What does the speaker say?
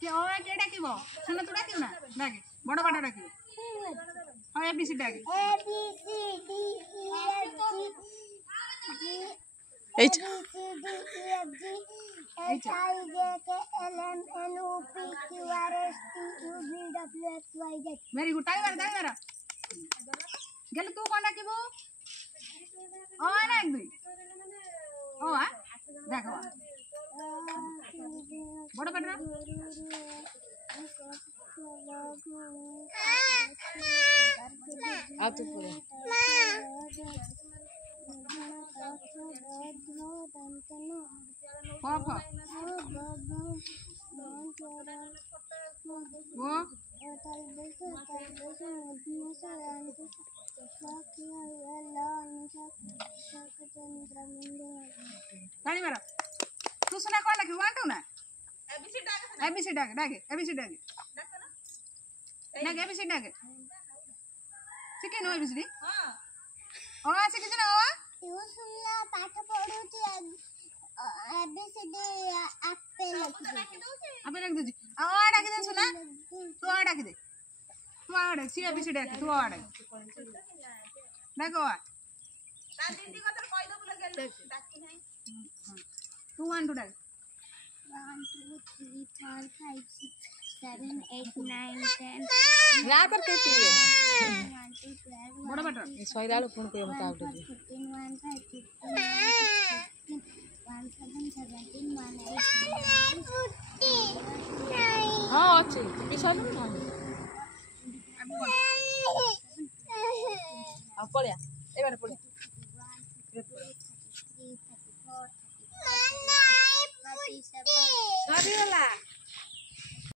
के ओ के डाकिबो सुन तू डाकिबो ना डाके बड़ बड़ डाकिबो हां A B C Dake A B C D E F G H A B C D E F G H I J K L M N O P Q R S T U V W X Y Z very good time मार गेल तू कोन डाकिबो ओ ना एक दुई ओ आ देखो बड़ बड़ आ तू पूरा पापा वो ताली मारो तू सुना कौन लगे वन टू ना एबीसी डाके डाके एबीसी डाके डाके एबीसी डाके ठीक है नो एबीसी हां ओ से कितना ओ तू सुनला पाठ पढुची ABCD एप्पल अबे रख दे आ डाके दे सुना तू आ डाके दे तू आ डाके सी एबीसी डाके तू आ डाके डाको आ ता दीदी को तो कहि दो बोले गेल डाकी नहीं तू वन टू डाके 1 2 3 4 5 6 7 8 9 10 ना कर के पी 1 2 12 बड़ बड़ ये सोइरालो फोन पे मत आउट दे 15 1 5 16 1 7 17 1 8 हां अच्छे पी सालो ना